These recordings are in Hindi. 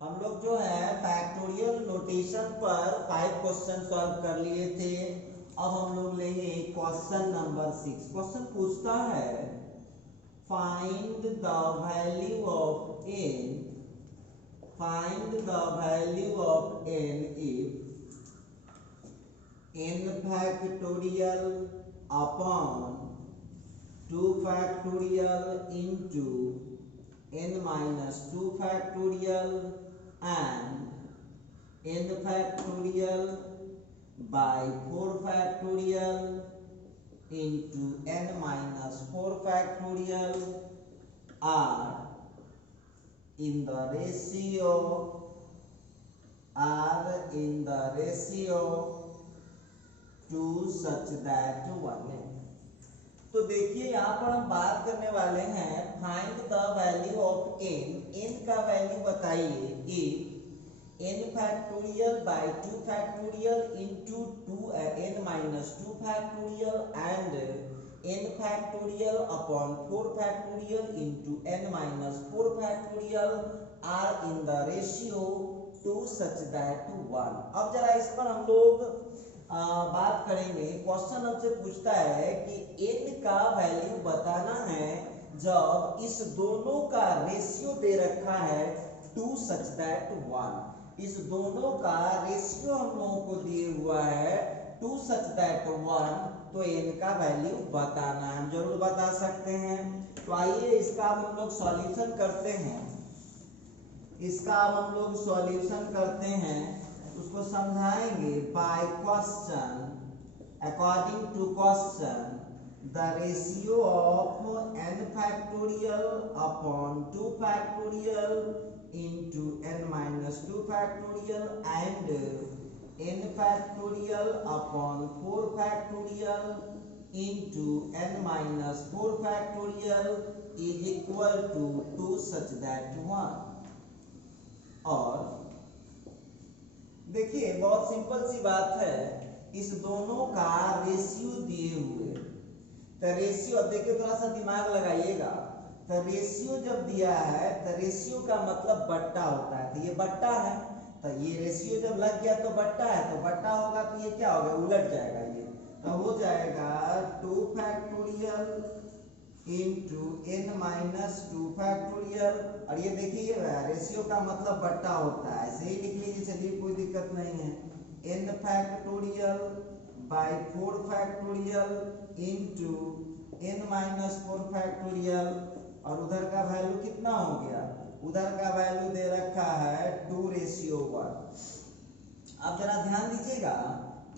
हम लोग जो है फैक्टोरियल नोटेशन पर 5 क्वेश्चन सॉल्व कर लिए थे। अब हम लोग लेंगे क्वेश्चन नंबर 6। क्वेश्चन पूछता है find the value of n, find the value of n if n factorial upon 2 factorial into n minus 2 factorial and n factorial by 4 factorial into n minus 4 factorial are in the ratio to such that 1। तो देखिए यहाँ पर हम बात करने वाले हैं find the value of n का वैल्यू बताइए if n factorial by 2 factorial into 2 n minus 2 factorial and n factorial upon 4 factorial into n minus 4 factorial are in the ratio two such that 1। अब जरा इस पर हम लोग बात करेंगे। क्वेश्चन हमसे पूछता है कि n का वैल्यू बताना है जब इस दोनों का रेशियो दे रखा है टू सच दैट 1। इस दोनों का रेशियो हम लोगों को दिए हुआ है टू सच दैट 1, तो n का वैल्यू बताना है। हम जरूर बता सकते हैं। तो आइए इसका हम लोग सॉल्यूशन करते हैं। इसका अब हम लोग सॉल्यूशन करते हैं, उसको समझाएंगे by question. According to question the ratio of n factorial upon 2 factorial into n minus 2 factorial and n factorial upon 4 factorial into n minus 4 factorial is equal to 2 such that 1। और देखिए बहुत सिंपल सी बात है, इस दोनों का रेशियो दिए हुए, तो रेशियो अब देखिए थोड़ा सा दिमाग लगाइएगा। तो रेशियो जब दिया है तो रेशियो का मतलब बट्टा होता है, तो ये बट्टा है, तो ये रेशियो जब लग गया तो बट्टा है, तो बट्टा होगा तो ये क्या होगा, उलट जाएगा। ये तो हो जाएगा 2 factorial into n minus 2 factorial. और ये देखिए रेशियो का मतलब बट्टा होता है, ऐसे ही लिख लीजिए, चलिए कोई दिक्कत नहीं है। n factorial bye 4 factorial into n minus 4 factorial, और उधर का वैल्यू कितना हो गया, उधर का वैल्यू दे रखा है 2:1। अब जरा ध्यान दीजिएगा,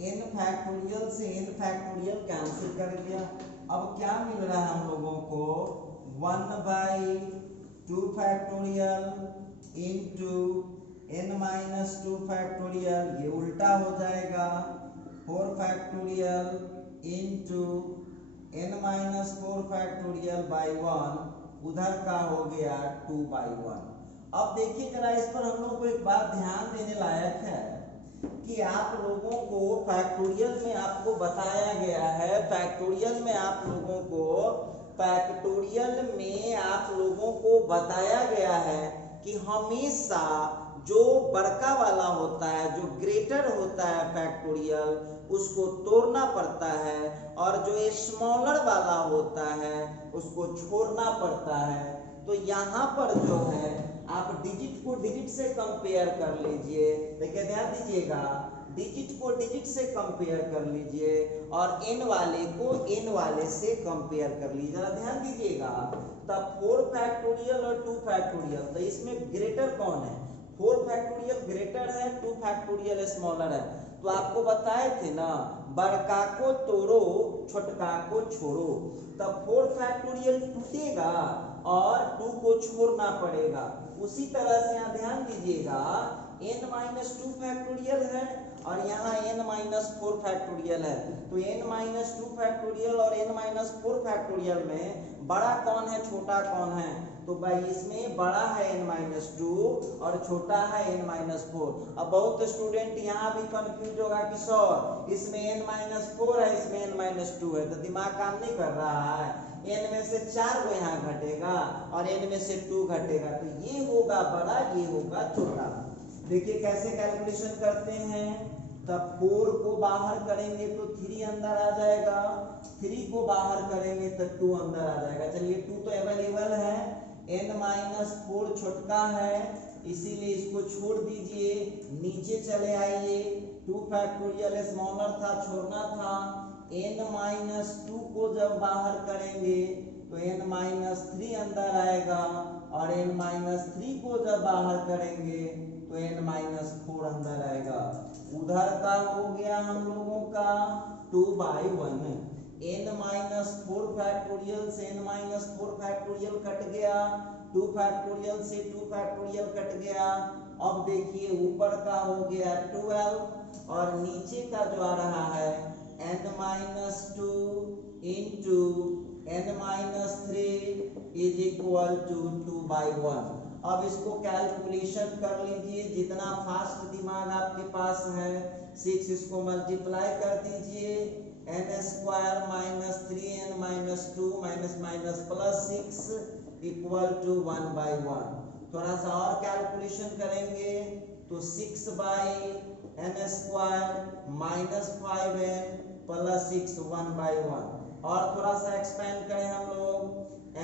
n फैक्टोरियल से n फैक्टोरियल कैंसिल कर दिया। अब क्या मिल रहा है हम लोगों को, 1/2 factorial into n minus 2 factorial, ये उल्टा हो जाएगा 4 factorial into n minus 4 factorial by 1, उधर का हो गया 2/1। अब देखिए जरा इस पर हम लोग को एक बात ध्यान देने लायक है कि आप लोगों को फैक्टोरियल में आपको बताया गया है, फैक्टोरियल में आप लोगों को बताया गया है कि हमेशा जो बड़का वाला होता है, जो ग्रेटर होता है फैक्टोरियल, उसको तोड़ना पड़ता है, और जो स्मॉलर वाला होता है उसको छोड़ना पड़ता है। तो यहाँ पर जो है आप डिजिट को डिजिट से कंपेयर कर लीजिए। देखिए ध्यान दीजिएगा, डिजिट को डिजिट से कंपेयर कर लीजिए और n वाले को n वाले से कंपेयर कर लीजिए। जरा ध्यान दीजिएगा, तब 4 फैक्टोरियल और 2 फैक्टोरियल, तो इसमें ग्रेटर कौन है, 4 फैक्टोरियल ग्रेटर है, 2 फैक्टोरियल स्मॉलर है। तो आपको बताए थे ना, बड़का को तोड़ो छोटका को छोड़ो, तब 4 फैक्टोरियल टूटेगा और 2 को छोड़ना पड़ेगा। उसी तरह से यहाँ ध्यान दीजिएगा, n माइनस 2 फैक्टोरियल है और यहाँ n माइनस 4 फैक्टोरियल है, तो n माइनस 2 फैक्टोरियल और n माइनस 4 फैक्टोरियल में बड़ा कौन है छोटा कौन है, तो भाई इसमें बड़ा है n माइनस 2 और छोटा है n माइनस 4। अब बहुत स्टूडेंट यहाँ भी कंफ्यूज होगा कि सर इसमें n माइनस 4 है, इसमें n माइनस 2 है, तो दिमाग काम नहीं कर रहा है। n में से 4 को यहाँ घटेगा और n में से 2 घटेगा, तो ये होगा बड़ा, ये होगा छोटा। देखिए कैसे कैलकुलेशन करते हैं, तब 4 को बाहर करेंगे तो 3 अंदर आ जाएगा, 3 को बाहर करेंगे तो 2 अंदर आ जाएगा। चलिए 2 तो अवेलेबल है, n-4 छोटका है, इसीलिए इसको छोड़ दीजिए, नीचे चले आइए। 2 फैक्टोरियल स्मॉलर था, छोड़ना था। n-2 को जब बाहर करेंगे तो n-3 अंदर आएगा और n-3 को जब बाहर करेंगे तो n-4 अंदर आएगा। उधर का हो गया हम लोगों का 2/1। n-4 फैक्टोरियल से n-4 फैक्टोरियल कट गया, 2 फैक्टोरियल से 2 फैक्टोरियल कट गया। अब देखिए ऊपर का हो गया 12 और नीचे का जो आ रहा है n-2 into n-3 is equal to 2/1। अब इसको कैलकुलेशन कर लीजिए, जितना फास्ट दिमाग आपके पास है। 6 इसको मल्टीप्लाई कर दीजिए, n² minus 3n-2 minus plus 6 equal to 1/1। थोड़ा सा और कैलकुलेशन करेंगे तो 6/n² माइनस 5n प्लस 6 1/1। और थोड़ा सा एक्सपेंड करें हम लोग,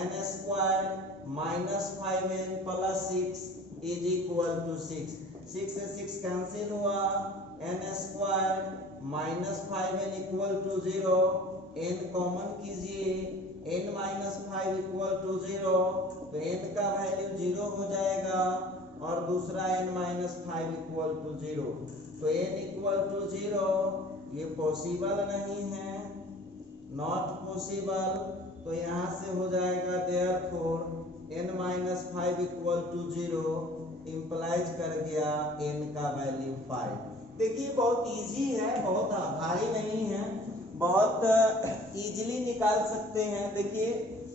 n² minus 5n plus 6 is equal to 6। 6 से 6 कैंसिल हुआ, n² minus 5n equal to 0, n common कीजिए, n माइनस 5 इक्वल टू 0, तो n का वैल्यू 0 हो जाएगा और दूसरा n माइनस 5 इक्वल टू 0, तो n इक्वल टू 0 ये पॉसिबल नहीं है, नॉट पॉसिबल। तो यहाँ से हो जाएगा therefore n minus 5 equal to 0 implies कर गया n का वैल्यू 5। देखिए बहुत इजी है, बहुत भारी नहीं है, बहुत इजीली निकाल सकते हैं। देखिए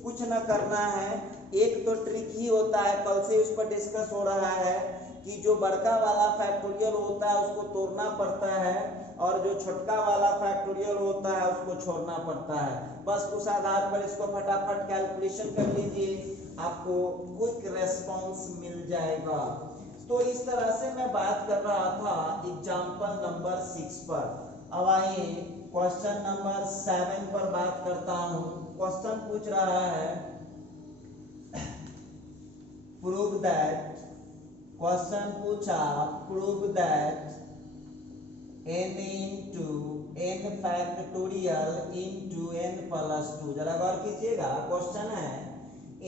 कुछ ना करना है, एक तो ट्रिक ही होता है, कल से उस पर डिस्कस हो रहा है कि जो बड़का वाला फैक्टोरियल होता है उसको तोड़ना पड़ता है और जो छोटका वाला फैक्टोरियल होता है उसको छोड़ना पड़ता है। बस उस आधार पर इसको फटाफट कैलकुलेशन कर लीजिए, आपको क्विक रेस्पॉन्स मिल जाएगा। तो इस तरह से मैं बात कर रहा था एग्जाम्पल नंबर 6 पर। अब आइए क्वेश्चन नंबर 7 पर बात करता हूं। क्वेश्चन पूछ रहा है प्रूव दैट, क्वेश्चन पूछा prove that n into n factorial into n plus 2। जरा गौर कीजिएगा, क्वेश्चन है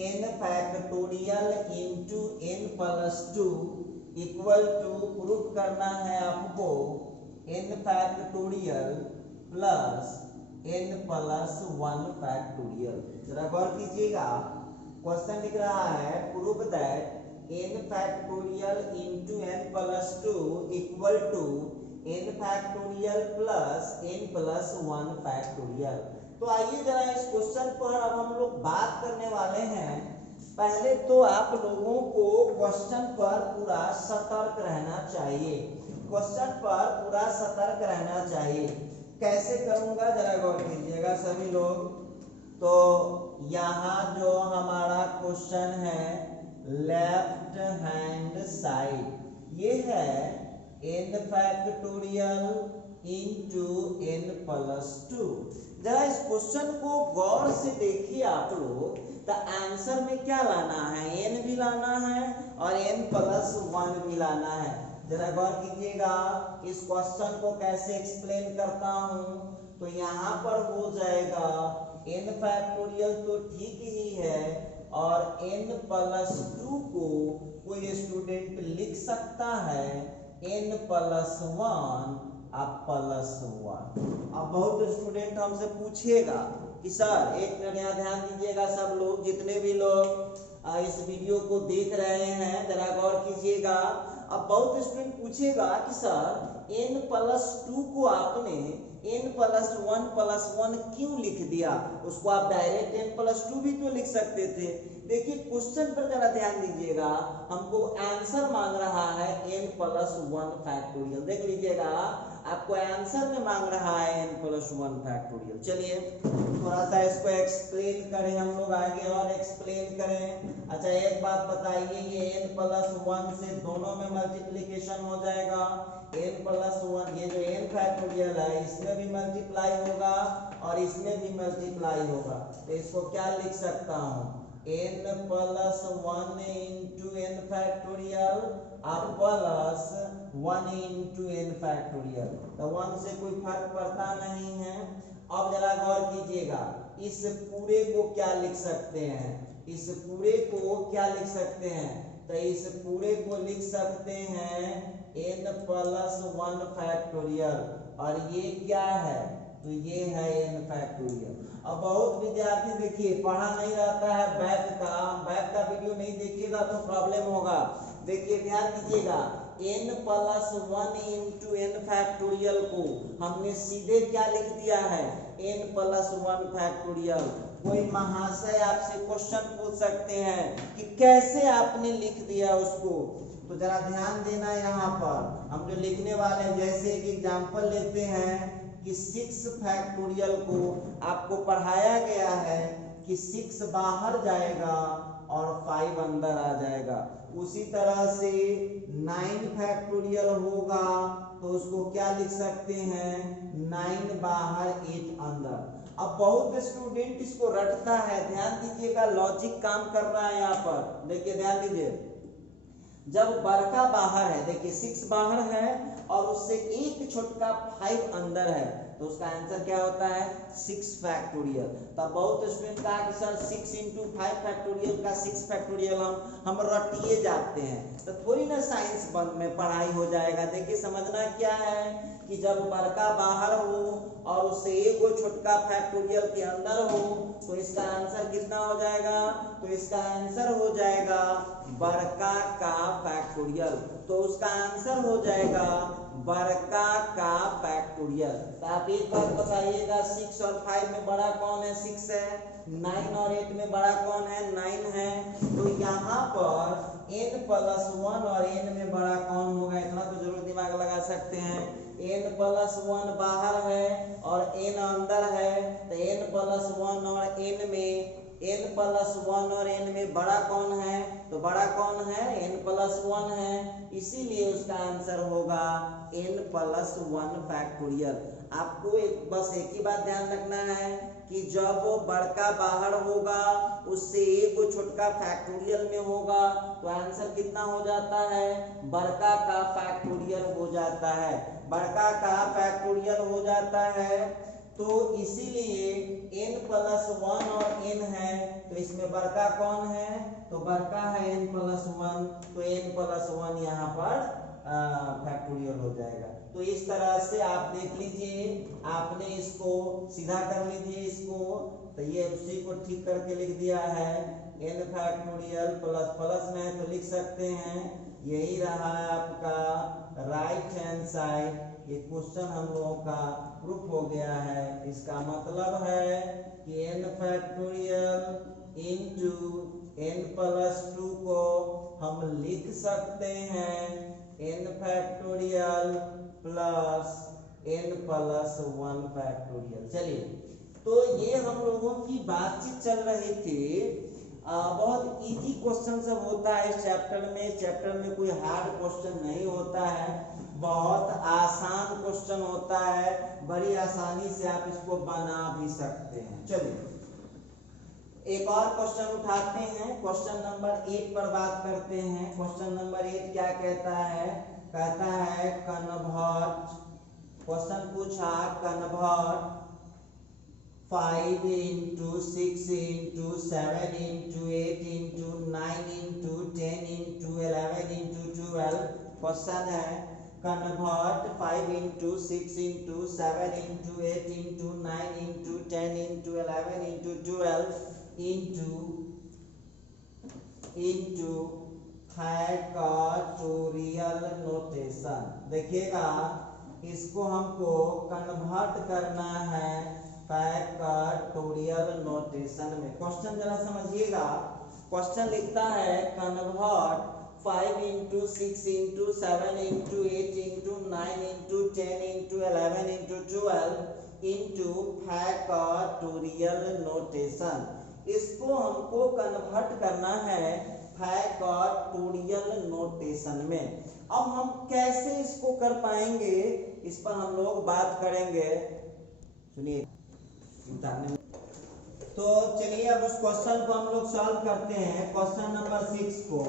n factorial into n plus 2 equal to prove करना है आपको n factorial plus n plus 1 factorial. जरा गौर कीजिएगा, क्वेश्चन लिख रहा है prove that n factorial into n plus 2 equal to n factorial plus n plus 1 factorial. तो आइए जरा इस क्वेश्चन पर अब हम लोग बात करने वाले हैं। पहले तो आप लोगों को क्वेश्चन पर पूरा सतर्क रहना चाहिए, क्वेश्चन पर पूरा सतर्क रहना चाहिए। कैसे करूंगा जरा गौर कीजिएगा सभी लोग। तो यहाँ जो हमारा क्वेश्चन है लेफ्ट हैंड साइड, ये है n factorial into n plus 2। जरा इस क्वेश्चन को गौर से देखिए आप लोग, तो आंसर में क्या लाना है, n भी लाना है और n प्लस 1 भी लाना है। जरा गौर कीजिएगा इस क्वेश्चन को कैसे एक्सप्लेन करता हूं। तो यहाँ पर हो जाएगा n फैक्टोरियल तो ठीक ही है और n प्लस 2 को कोई स्टूडेंट लिख सकता है n प्लस 1 अब प्लस 1। अब बहुत स्टूडेंट हमसे पूछेगा कि सर, एक मिनट यहाँ ध्यान दीजिएगा सब लोग, जितने भी लोग इस वीडियो को देख रहे हैं जरा गौर कीजिएगा। अब बहुत स्टूडेंट पूछेगा कि सर n प्लस 2 को आपने n प्लस 1 क्यों लिख दिया, उसको आप डायरेक्ट n प्लस 2 भी तो लिख सकते थे। देखिए क्वेश्चन पर जरा ध्यान दीजिएगा, हमको आंसर मांग रहा है n n+1 फैक्टोरियल। देख लीजिएगा आपको आंसर में मांग रहा है n+1 फैक्टोरियल। चलिए थोड़ा सा इसको एक्सप्लेन करें हम लोग आगे और एक्सप्लेन करें। अच्छा एक बात बताइए, ये n+1 से दोनों में मल्टीप्लिकेशन हो जाएगा, n+1 ये जो n फैक्टोरियल है इसमें भी मल्टीप्लाई होगा और इसमें भी मल्टीप्लाई होगा। तो इसको क्या लिख सकता हूँ, n+1 इंटू n फैक्टोरियल और +1 इंटू n फैक्टोरियल। तो 1 से कोई फर्क पड़ता नहीं है। अब जरा गौर कीजिएगा, इस पूरे को क्या लिख सकते हैं, इस पूरे को क्या लिख सकते हैं, तो इस पूरे को लिख सकते हैं n+1 फैक्टोरियल और ये क्या है, तो ये है n फैक्टोरियल। अब बहुत विद्यार्थी देखिए पढ़ा नहीं रहता है बैक का वीडियो नहीं देखिएगा तो प्रॉब्लम होगा। देखिए ध्यान दीजिएगा, n+1 इंटू n फैक्टोरियल को हमने सीधे क्या लिख दिया है, n+1 फैक्टोरियल। कोई महाशय आपसे क्वेश्चन पूछ सकते हैं कि कैसे आपने लिख दिया उसको, तो जरा ध्यान देना यहाँ पर हम जो लिखने वाले हैं। जैसे एक एग्जांपल लेते हैं कि 6 फैक्टोरियल को आपको पढ़ाया गया है कि 6 बाहर जाएगा और 5 अंदर आ जाएगा। उसी तरह से 9 फैक्टोरियल होगा तो उसको क्या लिख सकते हैं, 9 बाहर 8 अंदर। अब बहुत स्टूडेंट इसको रटता है, ध्यान दीजिएगा लॉजिक काम कर रहा है यहाँ पर। देखिए ध्यान दीजिए, जब बड़का बाहर है, देखिए 6 बाहर है और उससे एक छोटका 5 अंदर है, तो उसका आंसर क्या होता है 6 फैक्टोरियल। तब बहुत स्टूडेंट कहा कि सर 6 इंटू 5 फैक्टोरियल का 6 फैक्टोरियल हम रटिए जाते हैं, तो थोड़ी ना साइंस में पढ़ाई हो जाएगा। देखिए समझना क्या है कि जब बड़का बाहर हो और उससे एक छोटका फैक्टोरियल के अंदर हो तो इसका आंसर कितना हो जाएगा, तो इसका आंसर हो जाएगा बड़का का फैक्टोरियल। तो उसका आंसर हो जाएगा बड़का का फैक्टोरियल। तो आप एक बात बताइएगा, 6 और 5 में बड़ा कौन है, 6 है। 9 और 8 में बड़ा कौन है, 9 है। तो यहाँ पर n+1 और n में बड़ा कौन होगा, इतना तो जरूर दिमाग लगा सकते हैं। n+1 बाहर है और n अंदर है, तो n+1 और n में बड़ा कौन है, तो बड़ा कौन है, n+1 है। इसीलिए उसका आंसर होगा n+1 फैक्टोरियल। आपको बस एक ही बात ध्यान रखना है कि जब वो बड़का बाहर होगा उससे एक छोटका फैक्टोरियल में होगा तो आंसर कितना हो जाता है, बड़का का फैक्टोरियल हो जाता है, बड़का का फैक्टोरियल हो जाता है। तो इसीलिए n+1 और n है, तो इसमें बड़का कौन है, तो बड़का है n+1, तो n+1 यहाँ पर फैक्टोरियल हो जाएगा। तो इस तरह से आप देख लीजिए, आपने इसको सीधा कर लीजिए इसको, तो ये उसी को ठीक करके लिख दिया है n फैक्टोरियल प्लस प्लस में तो लिख सकते हैं। यही रहा है आपका राइट हैंड साइड। ये क्वेश्चन हम लोगों का प्रूफ हो गया है। इसका मतलब है कि n फैक्टोरियल इंटू n+2 को हम लिख सकते हैं n factorial plus n+1 factorial. चलिए, तो ये हम लोगों की बातचीत चल रही थी। बहुत इजी क्वेश्चन सब होता है इस चैप्टर में कोई हार्ड क्वेश्चन नहीं होता है, बहुत आसान क्वेश्चन होता है, बड़ी आसानी से आप इसको बना भी सकते हैं। चलिए एक और क्वेश्चन उठाते हैं, क्वेश्चन नंबर 8 पर बात करते हैं। क्वेश्चन नंबर 8 क्या कहता है, कहता है कन्वर्ट, क्वेश्चन पूछा convert 5 into 6 into 7 into 8 into 9 into 10 into 11 into 12। Question है convert 5 into 6 into 7 into 8 into 9 into 10 into 11 into 12 into factorial notation. देखिएगा इसको हमको कन्वर्ट करना है फैक्टोरियल नोटेशन में। क्वेश्चन जरा समझिएगा, क्वेश्चन लिखता है convert 5 into 6 into 7 into 8 into 9 into 10 into 11 into 12 into factorial notation. इसको हमको कन्वर्ट करना है फैक्टोरियल नोटेशन में। अब हम कैसे इसको कर पाएंगे, इस पर हम लोग बात करेंगे। सुनिए, तो चलिए अब उस क्वेश्चन को हम लोग सॉल्व करते हैं। क्वेश्चन नंबर 6 को,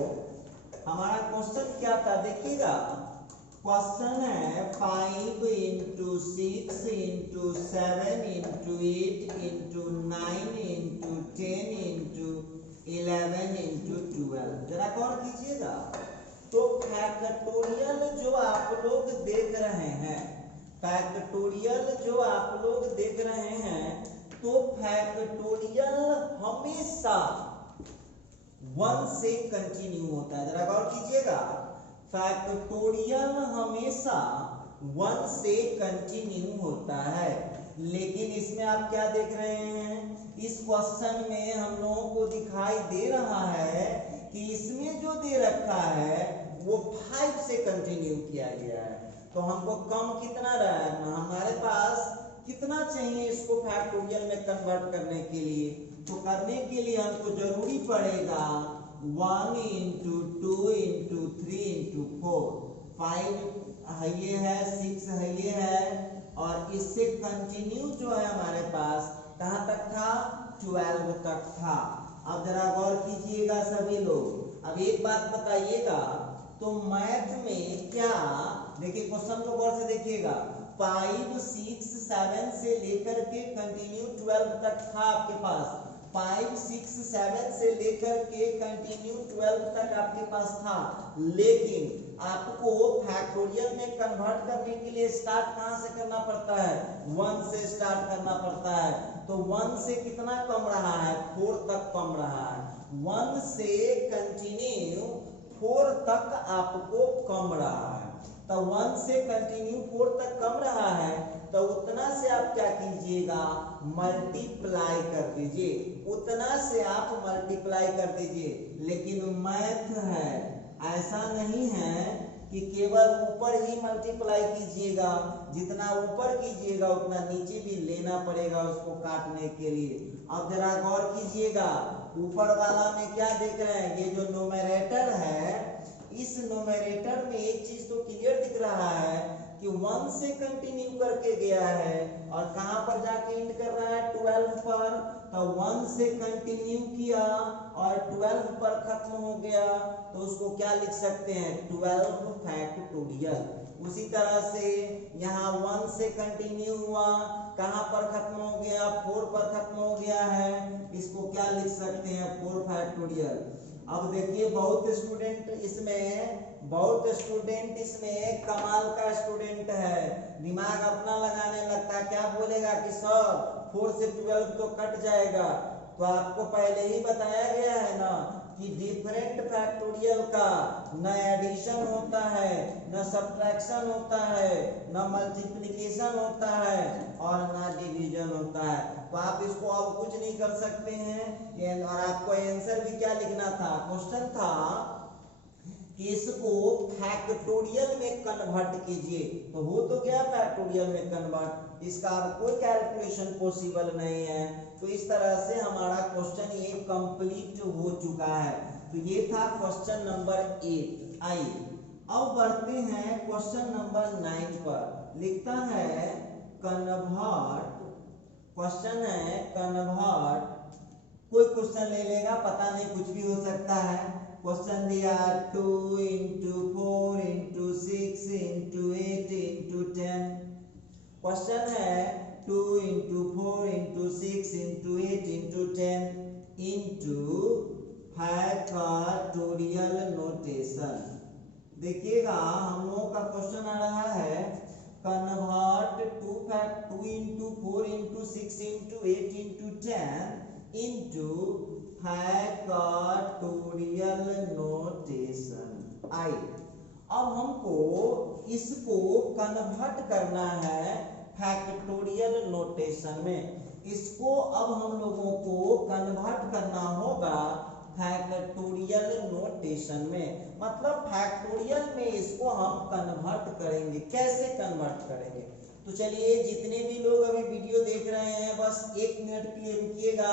हमारा क्वेश्चन क्या था देखिएगा। क्वेश्चन है 5 into 6 into 7 into 8 into 9 into 10 into 11 into 12। जरा गौर कीजिएगा। तो फैक्टोरियल जो आप लोग देख रहे हैं, फैक्टोरियल जो आप लोग देख रहे हैं, तो फैक्टोरियल हमेशा 1 से कंटिन्यू होता है। जरा गौर कीजिएगा, फैक्टोरियल हमेशा 1 से कंटिन्यू होता है। लेकिन इसमें आप क्या देख रहे हैं, इस क्वेश्चन में हम लोगों को दिखाई दे रहा है कि इसमें जो दे रखा है वो 5 से कंटिन्यू किया गया है। तो हमको कम कितना रहा है, हमारे पास कितना चाहिए इसको फैक्टोरियल में कन्वर्ट करने के लिए। तो करने के लिए हमको जरूरी पड़ेगा 1 into 2 into 3 into 4। 5 है ये है, 6 है ये है, और इससे कंटिन्यू जो है हमारे पास कहाँ तक था, 12 तक था। अब जरा गौर कीजिएगा सभी लोग। अब एक बात बताइएगा, तो मैथ में क्या, देखिए क्वेश्चन को गौर से देखिएगा। 5 6 7 से लेकर के कंटिन्यू 12 तक था आपके पास। 5 6 7 से लेकर के कंटिन्यू 12 तक आपके पास था। लेकिन आपको फैक्टोरियल में कन्वर्ट करने के लिए स्टार्ट कहां से करना पड़ता है, 1 से स्टार्ट करना पड़ता है। तो 1 से कितना कम रहा है, 4 तक कम रहा है। 1 से कंटिन्यू 4 तक आपको कम रहा है। तो 1 से कंटिन्यू 4 तक कम रहा है, तो उतना से आप क्या कीजिएगा, मल्टीप्लाई कर दीजिए। उतना से आप मल्टीप्लाई कर दीजिए। लेकिन मैथ है, ऐसा नहीं है कि केवल ऊपर ही मल्टीप्लाई कीजिएगा। जितना ऊपर कीजिएगा उतना नीचे भी लेना पड़ेगा उसको काटने के लिए। अब जरा गौर कीजिएगा, ऊपर वाला में क्या देख रहे हैं, ये जो न्यूमरेटर है, इस न्यूमरेटर में एक चीज तो क्लियर दिख रहा है कि 1 से कंटिन्यू करके गया है और कहां पर जाके एंड कर रहा है, 12 पर। तो 1 से कंटिन्यू किया और 12 पर खत्म हो गया, तो उसको क्या लिख सकते हैं, 12 फैक्टोरियल। उसी तरह से यहाँ 1 से कंटिन्यू हुआ, कहां पर खत्म हो गया, 4 पर खत्म हो गया है, इसको क्या लिख सकते हैं, 4 फैक्टोरियल। अब देखिए बहुत स्टूडेंट इसमें कमाल का स्टूडेंट है, दिमाग अपना लगाने लगता है। क्या बोलेगा कि सर 4 से 12 तो कट जाएगा। तो आपको पहले ही बताया गया है ना कि डिफरेंट फैक्टोरियल का न एडिशन होता है, न सब्ट्रैक्शन होता है, न मल्टीप्लिकेशन होता है और न डिवीजन होता है। तो आप इसको अब कुछ नहीं कर सकते हैं। और आपको आंसर भी क्या लिखना था, क्वेश्चन था कि इसको फैक्टोरियल में कन्वर्ट कीजिए। तो हो तो गया फैक्टोरियल में कन्वर्ट, इसका अब कोई कैलकुलेशन पॉसिबल नहीं है। तो इस तरह से हमारा क्वेश्चन ये कंप्लीट हो चुका है। तो ये था क्वेश्चन नंबर 8। आइए अब बढ़ते हैं क्वेश्चन नंबर 9 पर। लिखता है कन्वर्ट, क्वेश्चन है कन्वर्ट, कोई क्वेश्चन ले लेगा, पता नहीं कुछ भी हो सकता है। क्वेश्चन दिया 2 into 4 into 6 into 8 into 10। Question है 2 into 4 into 6 into 8 into 10 into factorial notation. देखिएगा हम लोगों का क्वेश्चन आ रहा है convert 2 into 4 into 6 into 8 into 10 into factorial notation. आई अब हमको इसको कन्वर्ट करना है फैक्टोरियल नोटेशन में। इसको अब हम लोगों को कन्वर्ट करना होगा फैक्टोरियल नोटेशन में, मतलब फैक्टोरियल में इसको हम कन्वर्ट करेंगे। कैसे कन्वर्ट करेंगे? तो चलिए, जितने भी लोग अभी वीडियो देख रहे हैं बस 1 मिनट के लिए रुकिएगा।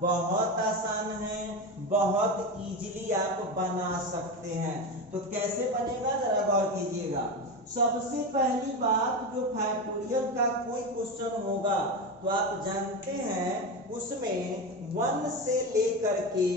बहुत आसान है, बहुत इजीली आप बना सकते हैं। तो कैसे बनेगा जरा गौर कीजिएगा। सबसे पहली बात, जो फैक्टोरियल का कोई क्वेश्चन होगा तो आप जानते हैं उसमें 1 से लेकर के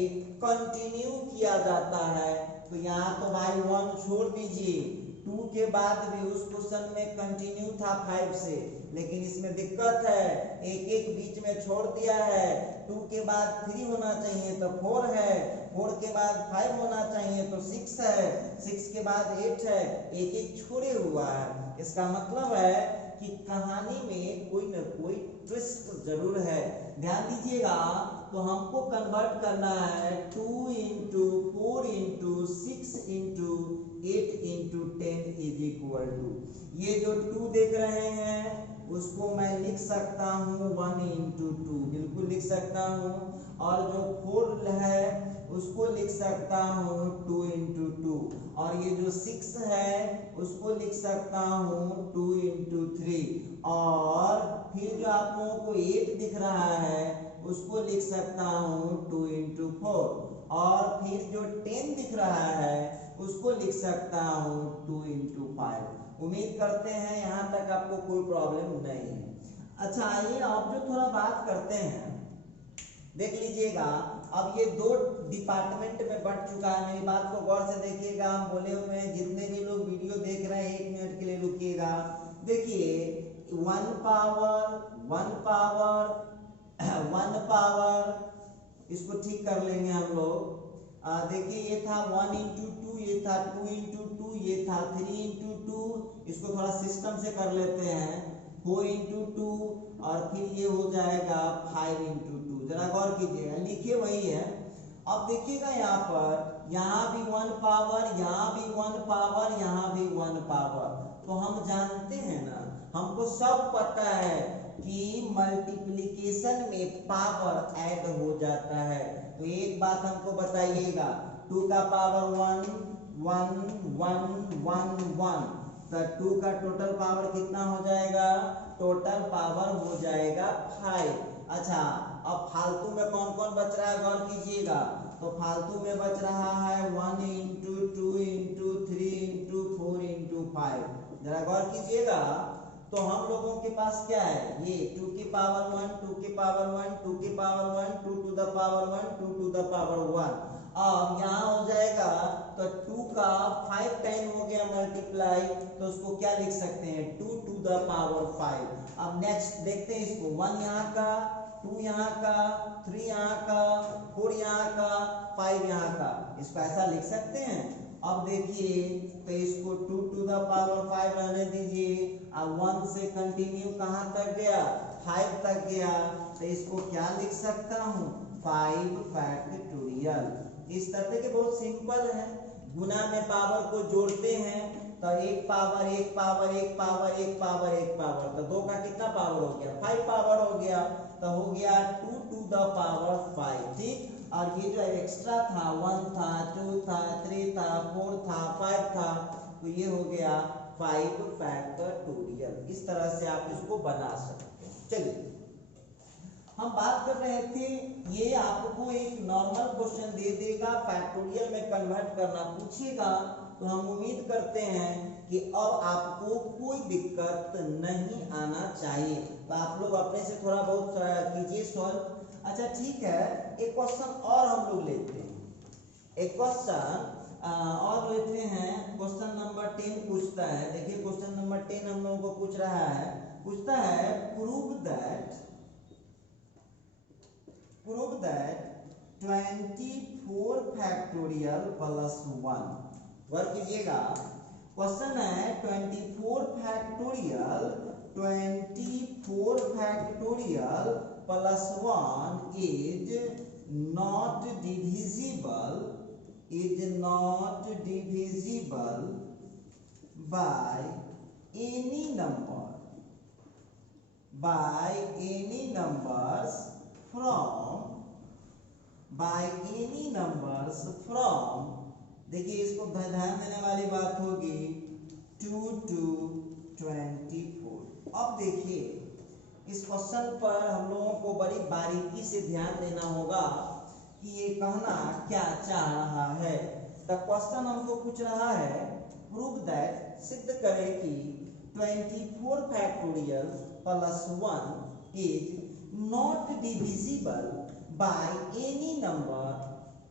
कंटिन्यू किया जाता है। तो यहाँ तो भाई 1 छोड़ दीजिए, 2 के बाद भी उस क्वेश्चन में कंटिन्यू था 5 से, लेकिन इसमें दिक्कत है, एक एक बीच में छोड़ दिया है। 2 के बाद 3 होना चाहिए तो 4 है, 4 के बाद 5 होना चाहिए तो 6 है, 6 के बाद 8 है, एक एक छोड़े हुआ है। इसका मतलब है कि कहानी में कोई न कोई ट्विस्ट जरूर है। ध्यान दीजिएगा। तो हमको कन्वर्ट करना है 2 into 4 into 6 into 8 into 10 is equal to, ये जो 2 देख रहे हैं उसको मैं लिख सकता हूँ 1 इंटू 2, बिल्कुल लिख सकता हूँ। और जो 4 है उसको लिख सकता हूँ 2 इंटू 2, और ये जो 6 है उसको लिख सकता हूँ 2 इंटू 3, और फिर जो आप लोगों को 8 दिख रहा है उसको लिख सकता हूँ 2 इंटू 4, और फिर जो 10 दिख रहा है उसको लिख सकता हूँ 2 इंटू 5। उम्मीद करते हैं यहाँ तक आपको कोई प्रॉब्लम नहीं है। अच्छा, आइए अब जो थोड़ा बात करते हैं, देख लीजिएगा। अब ये 2 डिपार्टमेंट में बंट चुका है। मेरी बात को गौर से देखिएगा। हम बोले हुए हैं जितने भी लोग वीडियो देख रहे हैं 1 मिनट के लिए रुकिएगा। देखिए, 1 पावर 1 पावर, इसको ठीक कर लेंगे हम लोग। देखिए, ये था 1 इंटू 2, ये था 2 इंटू 2, ये था 3 इंटू 2, इसको थोड़ा सिस्टम से कर लेते हैं 4 इंटू 2, और फिर ये हो जाएगा 5 इंटू 2। जरा गौर कीजिएगा, लिखिए वही है। अब देखिएगा यहाँ पर, यहाँ भी 1 पावर, यहाँ भी 1 पावर, यहाँ भी 1 पावर। तो हम जानते हैं ना, हमको सब पता है कि मल्टीप्लिकेशन में पावर ऐड हो जाता है। तो एक बात हमको बताइएगा, 2 का पावर 1 1 1 1 1, तो 2 का टोटल पावर कितना हो जाएगा? टोटल पावर हो जाएगा 5। अच्छा, अब फालतू में कौन कौन बच रहा है गौर कीजिएगा। तो फालतू में बच रहा है 1 इंटू 2 इंटू 3 इंटू 4 इंटू 5। जरा गौर कीजिएगा। तो हम लोगों के पास क्या है, ये 2 की पावर 1, 2 की पावर 1, 2 की power 1, 2 to the power 1, 2 to the power 1। अब यहाँ हो जाएगा, तो 2 का 5 टाइम हो गया मल्टीप्लाई, तो उसको क्या लिख सकते हैं? 2 टू द पावर 5। अब नेक्स्ट देखते हैं इसको, 1 यहाँ का, 2 यहाँ का, 3 यहाँ का, 4 यहाँ का, 5 यहाँ का, इसको ऐसा लिख सकते हैं। अब देखिए, तो इसको 2 टू द पावर 5 रहने दीजिए। अब 1 से कंटिन्यू कहाँ तक गया? 5 तक गया। तो इसको क्या लिख सकता हूँ? 5 फैक्टोरियल। इस तरह के बहुत सिंपल है। गुना में पावर को जोड़ते हैं तो 1 power 1 power 1 power 1 power 1 power, तो 2 का कितना पावर हो गया? 5 पावर हो गया। तो हो गया 2 टू द पावर 5। ठीक, और ये जो एक्स्ट्रा था 1 था, 2 था, 3 था, 4 था, 5 था, तो ये हो गया 5 फैक्टोरियल। इस तरह से आप इसको बना सकते हैं। चलिए, हम बात कर रहे थे, ये आपको एक नॉर्मल क्वेश्चन दे देगा, फैक्टोरियल में कन्वर्ट करना पूछेगा। तो हम उम्मीद करते हैं कि अब आपको कोई दिक्कत नहीं आना चाहिए। तो आप लोग अपने से थोड़ा बहुत कीजिए सॉल्व। अच्छा ठीक है, एक क्वेश्चन और हम लोग लेते हैं। एक क्वेश्चन और लेते हैं। क्वेश्चन नंबर 10 पूछता है। देखिए, क्वेश्चन नंबर 10 हम लोगों को पूछ रहा है, पूछता है prove that 24 factorial plus 1। Work कीजिएगा। क्वेश्चन है 24 factorial plus 1 is not divisible by any numbers from by any numbers from, देखिए इसको ध्यान देने वाली बात होगी, 2 to 24। अब देखिए इस क्वेश्चन पर हम लोगों को बड़ी बारीकी से ध्यान देना होगा कि ये कहना क्या चाह रहा है। द क्वेश्चन हमको पूछ रहा है प्रूव दैट, सिद्ध करें कि 24 factorial plus 1 is not divisible by any number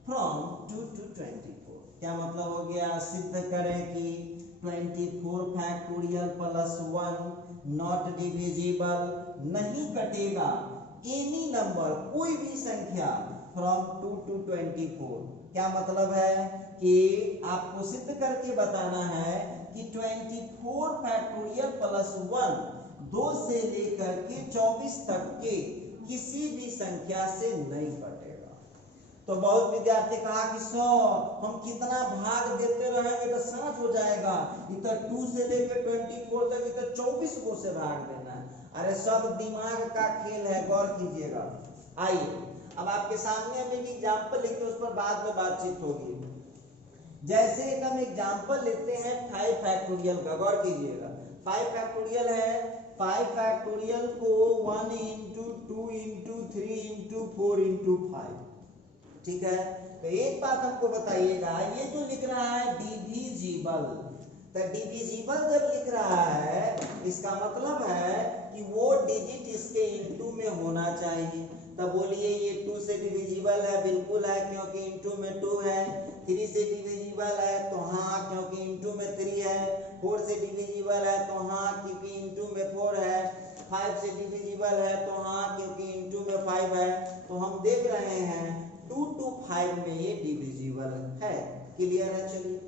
from 2 to 24। क्या मतलब हो गया, सिद्ध करें कि 24 फैक्टोरियल प्लस 1 नॉट डिविजिबल, नहीं कटेगा, एनी नंबर कोई भी संख्या फ्रॉम 2 to 24। क्या मतलब है कि आपको सिद्ध करके बताना है कि 24 फैक्टोरियल प्लस 1 2 से लेकर के 24 तक के किसी भी संख्या से नहीं कटेगा। तो बहुत विद्यार्थी कहा कि सर हम कितना भाग देते रहेंगे तो समझ हो जाएगा, इधर 2 से लेकर 24 तक इधर 24 को से भाग देना है। अरे सब दिमाग का खेल है, गौर कीजिएगा। आइए अब आपके सामने हम एक एग्जाम्पल लेके उस पर बाद में बातचीत होगी। जैसे एक हम एग्जाम्पल लेते हैं 5 फैक्टोरियल का, गौर कीजिएगा। 5 फैक्टोरियल है, 5 फैक्टोरियल को 1 into 2 into 3 into 4 into 5, ठीक है। तो एक बात हमको बताइएगा, ये जो लिख रहा है डिविजिबल, तो डिविजिबल जब लिख रहा है इसका मतलब है कि वो डिजिट इसके इनटू में होना चाहिए। तब बोलिए ये 2 से डिविजिबल है, बिल्कुल है क्योंकि इनटू में 2 है। 3 से डिविजिबल है तो हाँ क्योंकि इनटू में 3 है। 4 से डिविजिबल है तो हाँ क्योंकि इनटू में 4 है। 5 से डिविजिबल है तो हाँ क्योंकि इनटू में 5 है। तो हम देख रहे हैं 2 to 5 में ये डिविजिबल है। क्लियर है? चलिए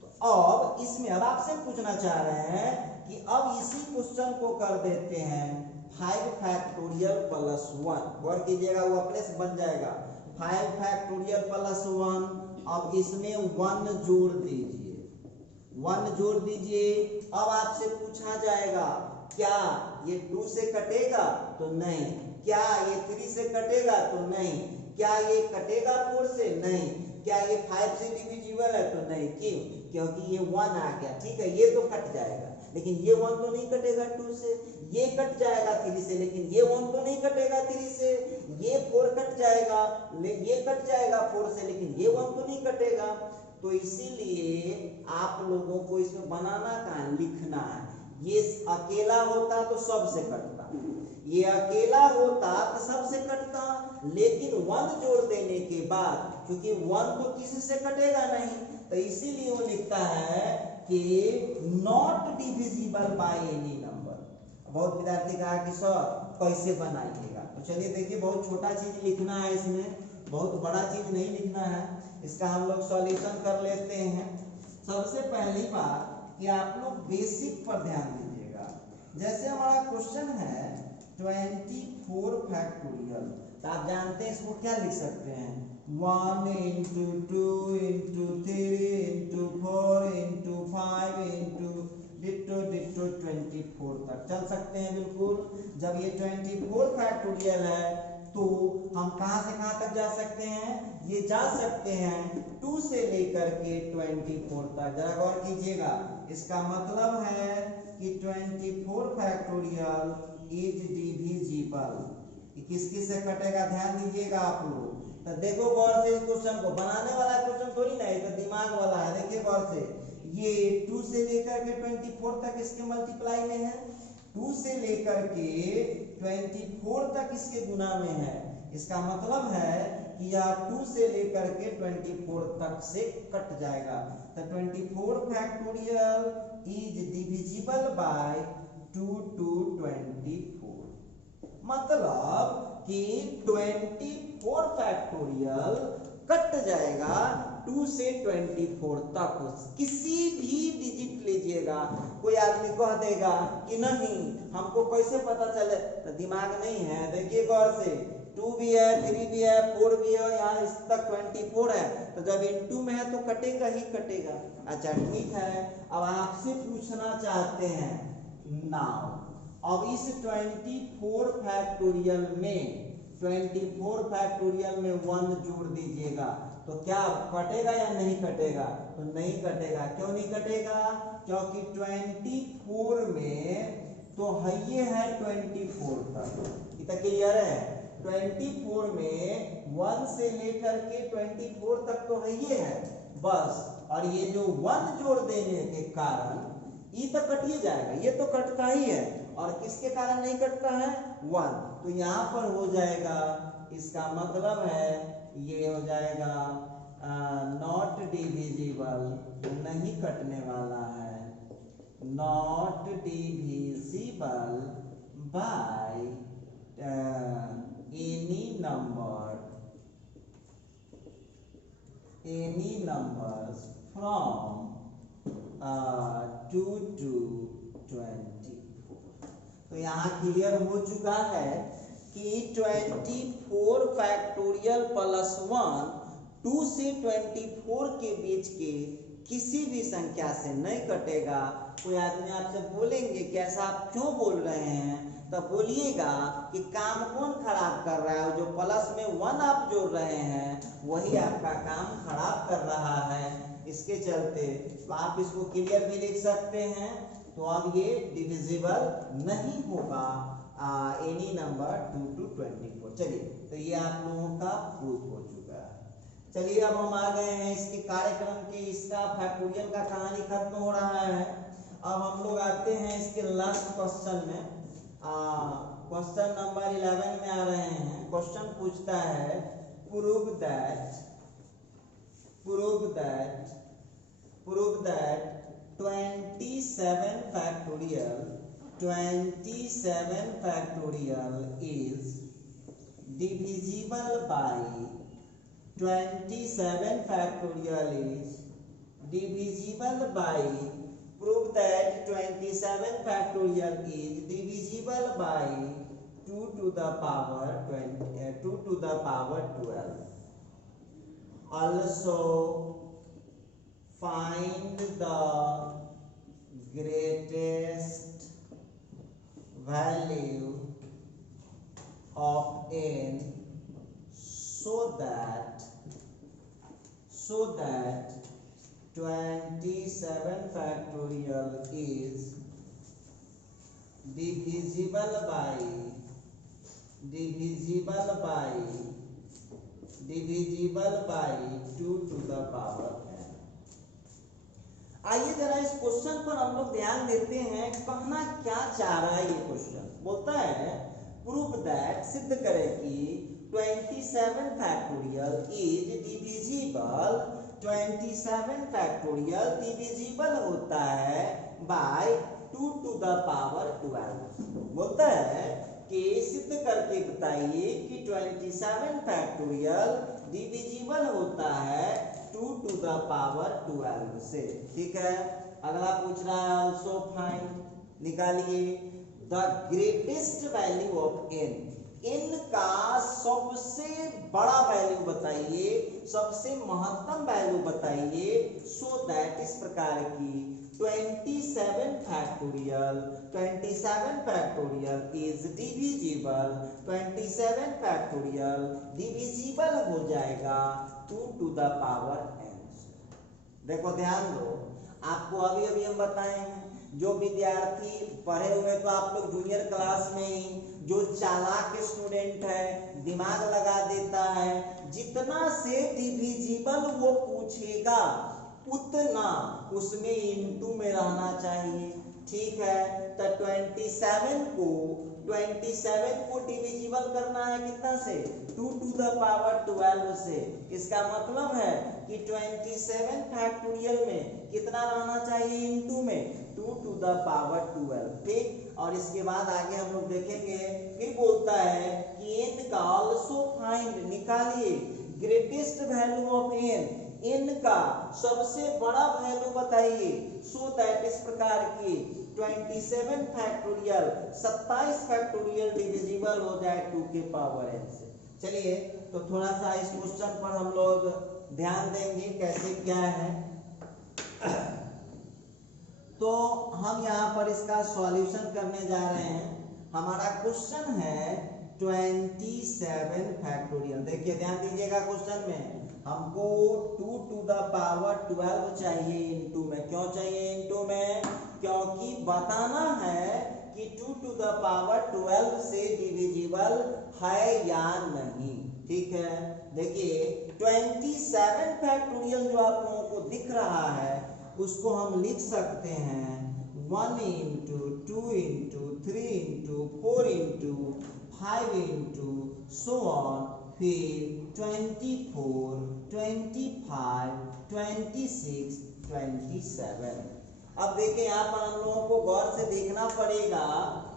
तो अब इसमें अब आपसे पूछना चाह रहे हैं कि अब इसी क्वेश्चन को कर देते हैं 5 फैक्टोरियल प्लस 1। गौर कीजिएगा वो अपने से बन जाएगा 5 फैक्टोरियल प्लस 1। अब इसमें 1 जोड़ दीजिए, 1 जोड़ दीजिए। अब आपसे पूछा जाएगा क्या ये 2 से कटेगा? तो नहीं। क्या ये 3 से कटेगा? तो नहीं। क्या ये कटेगा 4 से? नहीं। क्या ये 5 से डिविजिबल है? तो नहीं। क्यों? क्योंकि ये 1 आ गया, ठीक है, ये तो कट जाएगा, लेकिन ये 1 तो नहीं कटेगा 2 से। ये कट जाएगा 3 से, लेकिन ये 1 तो नहीं कटेगा 3 से। ये 4 कट जाएगा, ये कट जाएगा 4 से, लेकिन ये 1 तो नहीं कटेगा। तो इसीलिए आप लोगों को इसमें बनाना कहाँ, लिखना है। ये अकेला होता तो सबसे कटता, ये अकेला होता तो सबसे कटता, लेकिन 1 जोड़ देने के बाद, क्योंकि 1 तो किसी से कटेगा नहीं, तो इसीलिए वो लिखता है कि not divisible by any number. बहुत विद्यार्थी कहा कि सर कैसे बनाइएगा? तो चलिए देखिए, बहुत छोटा चीज लिखना है इसमें, बहुत बड़ा चीज नहीं लिखना है। इसका हम लोग सॉल्यूशन कर लेते हैं। सबसे पहली बात कि आप लोग बेसिक पर ध्यान दीजिएगा। जैसे हमारा क्वेश्चन है 24 फैक्टोरियल, तो आप जानते हैं इसको क्या लिख सकते हैं, 1 into 2 into 3 into 4 into 5 into ditto ditto 24 तक चल सकते हैं बिल्कुल। जब ये 24 फैक्टोरियल है तो हम कहां से कहां तक जा सकते हैं? ये जा सकते हैं 2 से लेकर के 24 तक। जरा गौर कीजिएगा, इसका मतलब है कि 24 फैक्टोरियल इज डिविजिबल। किस किस से कटेगा? ध्यान दीजिएगा आप लोग। तो देखो गौर से इस क्वेश्चन को, बनाने वाला क्वेश्चन थोड़ी ना है, तो दिमाग वाला है। देखिए गौर से, ये 2 से लेकर के 24 तक इसके मल्टीप्लाई में है, 2 से लेकर के 24 तक इसके गुना में है। इसका मतलब है कि यह 2 से लेकर के 24 तक से कट जाएगा। तो 24 factorial is divisible by 2 to 24। मतलब कि 24 फैक्टोरियल कट जाएगा 2 से 24 तक। किसी भी डिजिट लीजिएगा, कोई आदमी कह देगा कि नहीं हमको कैसे पता चले, तो दिमाग नहीं है। देखिए गौर से, 2 भी है, 3 भी है, 4 भी है, यहाँ इस तक 24 है, तो जब इनटू में है तो कटेगा ही कटेगा। अच्छा ठीक है, अब आपसे पूछना चाहते हैं नाउ, अब इस 24 फैक्टोरियल में 24 फैक्टोरियल में 1 जोड़ दीजिएगा तो क्या कटेगा या नहीं कटेगा? तो नहीं कटेगा। क्यों नहीं कटेगा? क्योंकि 24 में तो ये है 24 तक, इतना क्लियर है। 24 में 1 से लेकर के 24 तक तो ये है बस, और ये जो 1 जोड़ देने के कारण ये तो कट ही जाएगा, ये तो कटता ही है। और किसके कारण नहीं कटता है? 1। तो यहाँ पर हो जाएगा, इसका मतलब है ये हो जाएगा नॉट डिविजिबल, नहीं कटने वाला है, not divisible by any numbers from 2 to 24। तो यहाँ क्लियर हो चुका है कि 24 फैक्टोरियल प्लस 1 2 से 24 के बीच के किसी भी संख्या से नहीं कटेगा। कोई आदमी आपसे बोलेंगे कि ऐसा आप क्यों बोल रहे हैं, तब बोलिएगा कि काम कौन खराब कर रहा है? जो प्लस में 1 आप जोड़ रहे हैं वही आपका काम खराब कर रहा है, इसके चलते। तो आप इसको क्लियर भी लिख सकते हैं। तो अब ये डिविजिबल नहीं होगा एनी नंबर 2 to 24। चलिए, तो ये आप लोगों का प्रूफ हो चुका है। चलिए अब हम आ गए हैं इसके कार्यक्रम के, इसका फैक्टोरियल का कहानी खत्म हो रहा है। अब हम लोग आते हैं इसके लास्ट क्वेश्चन में। क्वेश्चन नंबर 11 में आ रहे हैं। क्वेश्चन पूछता है prove that 27 factorial is divisible by 27 factorial is divisible by prove that 27 factorial is divisible by 2 to the power 2 to the power 12. Also find the greatest value of n so that 27 factorial is divisible by 2 to the power n। आइए जरा इस क्वेश्चन पर हम लोग ध्यान देते हैं, कहना क्या चाह रहा है ये क्वेश्चन। बोलता है प्रूव दैट, सिद्ध करे कि 27 factorial is divisible, 27 factorial divisible होता है बाय 2 to the power 12। बोलता है कि सिद्ध करके बताइए कि 27 फैक्टोरियल डिविजिबल होता है 2 to the power 12 से। ठीक है, अगला पूछ रहा है ऑल्सो फाइंड, निकालिए the greatest value of n, n का सबसे बड़ा वैल्यू बताइए, सबसे महत्तम वैल्यू बताइए, सो दैट इस प्रकार की 27 factorial is divisible, 27 factorial divisible हो जाएगा 2 to the power n। देखो ध्यान दो, आपको अभी अभी हम बताए हैं, जो विद्यार्थी पढ़े हुए तो आप लोग जूनियर क्लास में ही, जो चालाक स्टूडेंट है, दिमाग लगा देता है, जितना से डिविजिबल वो पूछेगा उतना उसमें इनटू में रहना चाहिए। ठीक है, तो 27 को डिविजिबल करना है कितना से? 2 to the power 12 से। इसका मतलब है कि 27 फैक्टोरियल में कितना रहना चाहिए इनटू में? 2 to the power 12। ठीक, और इसके बाद आगे हम लोग देखेंगे। फिर बोलता है कि n का ऑल्सो फाइंड, निकालिए greatest value of n, n का सबसे बड़ा वैल्यू बताइए, सो दैट इस प्रकार की 27 फैक्टोरियल 27 फैक्टोरियल डिविजिबल हो जाए 2 के पावर n से। चलिए, तो थोड़ा सा इस क्वेश्चन पर हम लोग ध्यान देंगे कैसे क्या है। तो हम यहाँ पर इसका सॉल्यूशन करने जा रहे हैं। हमारा क्वेश्चन है 27 फैक्टोरियल। देखिए ध्यान दीजिएगा क्वेश्चन में हमको 2 टू द पावर 12 चाहिए इनटू में। क्यों चाहिए इनटू में? क्योंकि बताना है कि 2 टू द पावर 12 से डिविजिबल है या नहीं। ठीक है, देखिए 27 फैक्टोरियल जो आप लोगों को दिख रहा है उसको हम लिख सकते हैं 1 into 2 into 3 into 4 into 5 into so on, फिर 24 25 26 27। अब देखिए यहाँ पर हम लोगों को गौर से देखना पड़ेगा।